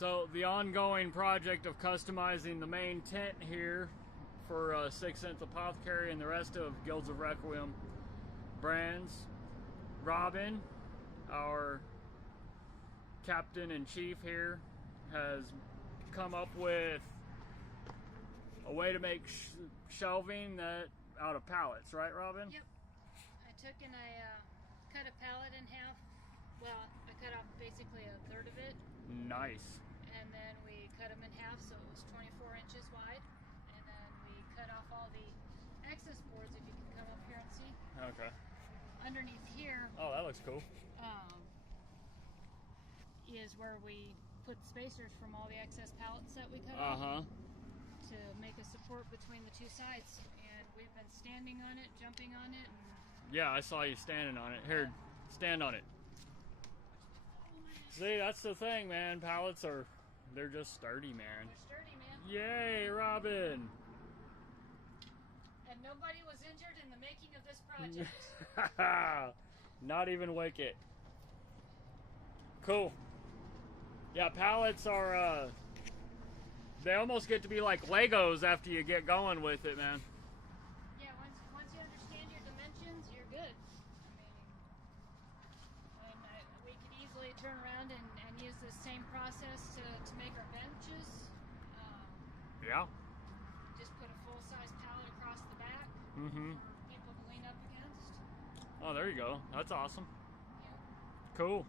So the ongoing project of customizing the main tent here for Sixth Sense Apothecary and the rest of Guilds of Requiem brands. Robin, our captain in chief here, has come up with a way to make shelving that out of pallets, right, Robin? Yep. I took and I cut a pallet in half. Well, I cut off basically a third of it. Nice. And then we cut them in half, so it was 24 inches wide. And then we cut off all the excess boards, if you can come up here and see. Okay. Underneath here. Oh, that looks cool. Is where we put spacers from all the excess pallets that we cut off to make a support between the two sides. And we've been standing on it, jumping on it. And yeah, I saw you standing on it. Here, stand on it. See, that's the thing, man. Pallets they're just sturdy, man. They're sturdy, man. Yay, Robin! And nobody was injured in the making of this project. Not even Wicket. Cool. Yeah, pallets are, they almost get to be like Legos after you get going with it, man. Yeah, once you understand your dimensions, you're good. I mean, we could easily turn around and use the same process to make our benches. Yeah. Just put a full-size pallet across the back for people to lean up against. Oh, there you go. That's awesome. Yeah. Cool.